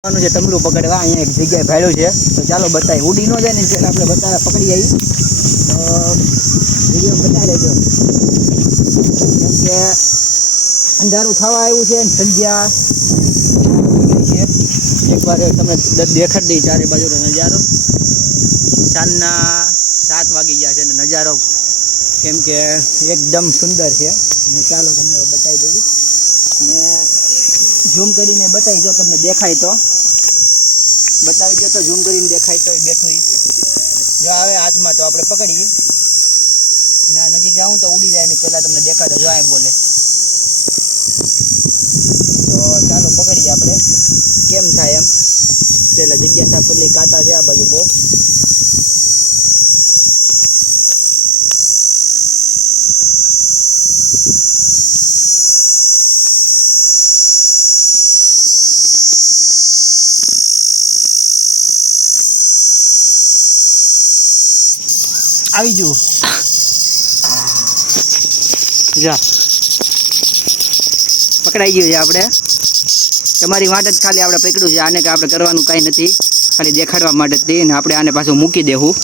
જે તમરું પકડવા અહીંયા એક જગ્યાએ ભાડ્યું છે તો ચાલો બતાવી ઉડી ન જાય ને એટલે આપણે બતાવ્યા પકડી આવી તો વિડીયો બતાવી લેજો કેમ કે અંધારું થવા આવ્યું છે ને સંધ્યા છે એકવાર તમને દેખાડી દઈ ચારે બાજુનો નજારો સાંજના 7 વાગી ગયા છે ને નજારો કેમ કે એકદમ સુંદર છે ને ચાલો તમને બતાવી દઉં ને ઝૂમ કરીને બતાવી જો તમને દેખાય તો બતાવી દો તો ઝૂમ કરીને દેખાય તો બેઠું જો આવે હાથમાં તો આપણે પકડીએ ના નજીક જાઉં તો ઉડી જાય ને પહેલાં તમને દેખાતો જો આ બોલે તો ચાલો પકડીએ આપણે કેમ થાય એમ પહેલાં જગ્યા સાફ કરી લઈ કાંટા છે આ બાજુ બહુ આવી જુઓ જા પકડાઈ ગયું છે આપણે તમારી માટે જ ખાલી આપણે પકડ્યું છે આને કે આપણે કરવાનું કાંઈ નથી ખાલી દેખાડવા માટે જ ને આપણે આને પાછું મૂકી દેવું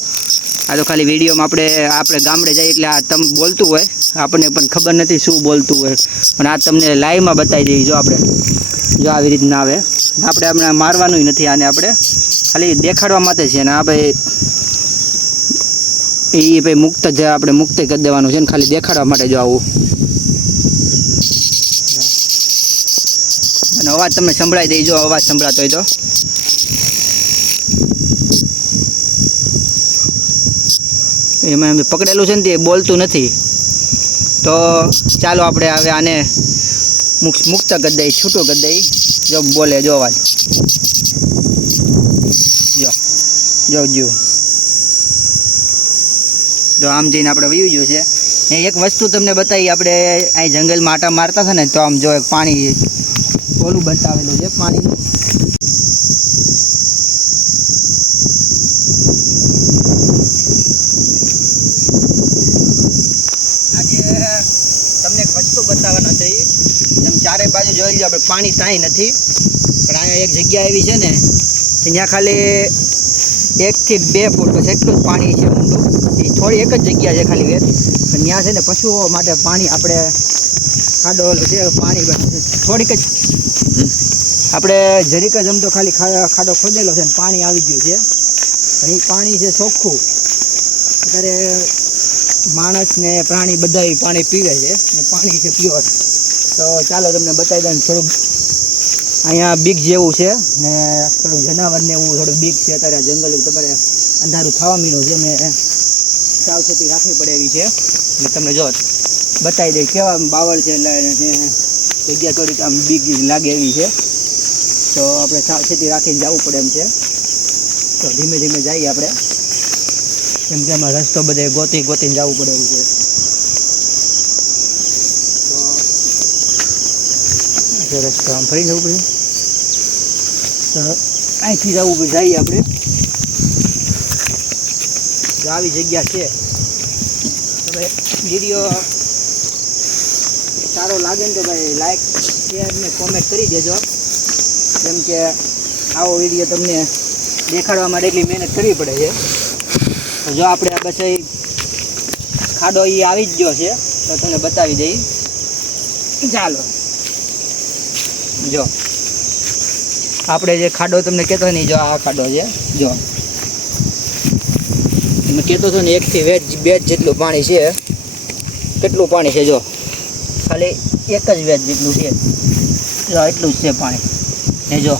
આ તો ખાલી વિડીયોમાં આપણે ગામડે જઈએ એટલે આ તમ બોલતું હોય આપણને પણ ખબર નથી શું બોલતું હોય પણ આ તમને લાઈવમાં બતાવી દઈએ જો આપણે જો આવી રીતના આવે આપણે હમણાં મારવાનું નથી આને આપણે ખાલી દેખાડવા માટે છે ને આ ભાઈ એ ભાઈ મુક્ત જ આપણે મુક્ત કરી દેવાનું છે ને ખાલી દેખાડવા માટે જો આવું અને અવાજ તમને સંભળાઈ દઈ જો અવાજ સંભળાતો હોય તો એમાં અમે પકડેલું છે ને તે બોલતું નથી તો ચાલો આપણે હવે આને મુક્ત કરી દઈ છૂટું કરી દઈ જો બોલે જો અવાજ જો જો તો આમ જઈને આપણે વયું ગયું છે ને એક વસ્તુ તમને બતાવી આપણે અહીં જંગલમાં આટા મારતા હતા ને તો આમ જો પાણી ઓલું બતાવેલું છે પાણીનું આજે તમને એક વસ્તુ બતાવવાના છે તમે ચારે બાજુ જોઈ લો આપણે પાણી તાંય નથી પણ અહીંયા એક જગ્યા એવી છે ને ત્યાં ખાલી 1 થી 2 ફૂટ બસ એટલું જ પાણી છે ઊંડું એ થોડી એક જ જગ્યા છે ખાલી વેર પણ ત્યાં છે ને પશુઓ માટે પાણી આપણે ખાડો છે પાણી થોડીક જ આપણે જરીક જ આમ તો ખાલી ખાડો ખોદેલો છે ને પાણી આવી ગયું છે પણ એ પાણી છે ચોખ્ખું અત્યારે માણસ ને પ્રાણી બધા પાણી પીવે છે ને પાણી છે પ્યોર તો ચાલો તમને બતાવી દઉં થોડુંક અહીંયા બીક જેવું છે ને થોડુંક જનાવરને એવું થોડુંક બીક છે અત્યારે જંગલ તમારે અંધારું થવા મીનું છે મેં સાવચેતી રાખવી પડે એવી છે ને તમને જો બતાવી દઈ કેવા બાવળ છે એટલે જગ્યા થોડીક આમ બીક લાગે એવી છે તો આપણે સાવચેતી રાખીને જવું પડે એમ છે તો ધીમે ધીમે જઈએ આપણે કેમ કે એમાં રસ્તો બધે ગોતીને જવું પડે એવું છે તો રસ્તો આમ ફરી જવું પડે તો અહીંથી જવું પડે જઈએ આપણે જો આવી જગ્યા છે હવે વિડીયો સારો લાગે ને તો ભાઈ લાઈક શેર ને કોમેન્ટ કરી દેજો કેમ કે આવો વિડીયો તમને દેખાડવા માટે એટલી મહેનત કરવી પડે છે તો જો આપણે આ બસ ખાડો એ આવી જ ગયો છે તો તમને બતાવી દઈ ચાલો જો આપણે જે ખાડો તમને કહેતો નહીં જો આ ખાડો છે જો મેં કહેતો હતો ને 1 થી 2 જેટલું પાણી છે કેટલું પાણી છે જો ખાલી 1 જ વેજ જેટલું છે જો એટલું જ છે પાણી ને જો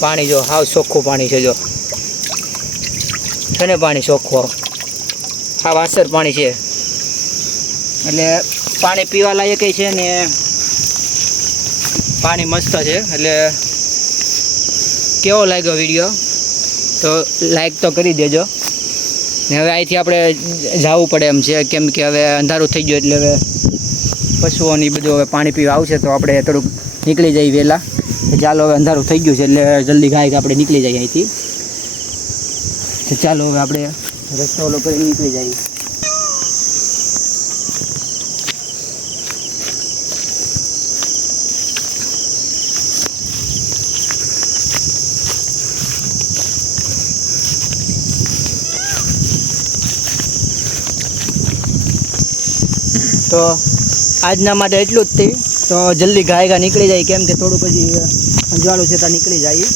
પાણી જો હાવ ચોખ્ખું પાણી છે જો છે ને પાણી ચોખ્ખું હાવ આસર પાણી છે એટલે પાણી પીવા લાયક છે ને પાણી મસ્ત છે એટલે કેવો લાગ્યો વિડીયો તો લાઈક તો કરી દેજો ને હવે અહીંથી આપણે જવું પડે એમ છે કેમ કે હવે અંધારું થઈ ગયું એટલે હવે પશુઓની બધું હવે પાણી પીવા આવશે તો આપણે થોડુંક નીકળી જઈએ વહેલા ચાલો હવે અંધારું થઈ ગયું છે એટલે જલ્દી ગાય આપણે નીકળી જઈએ અહીંથી તો ચાલો હવે આપણે રસ્તો ઓલો કરી નીકળી જઈએ તો આજના માટે એટલું જ થી. તો જલ્દી ગાયગા નીકળી જાય, કેમ કે થોડુંક હજી અંજવાળું છે ત્યાં નીકળી જાય.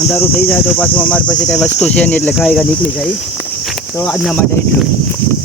અંધારું થઈ જાય તો પાછું અમારી પાસે કાંઈ વસ્તુ છે નહીં, એટલે ગાયગા નીકળી જાય. તો આજના માટે એટલું જ.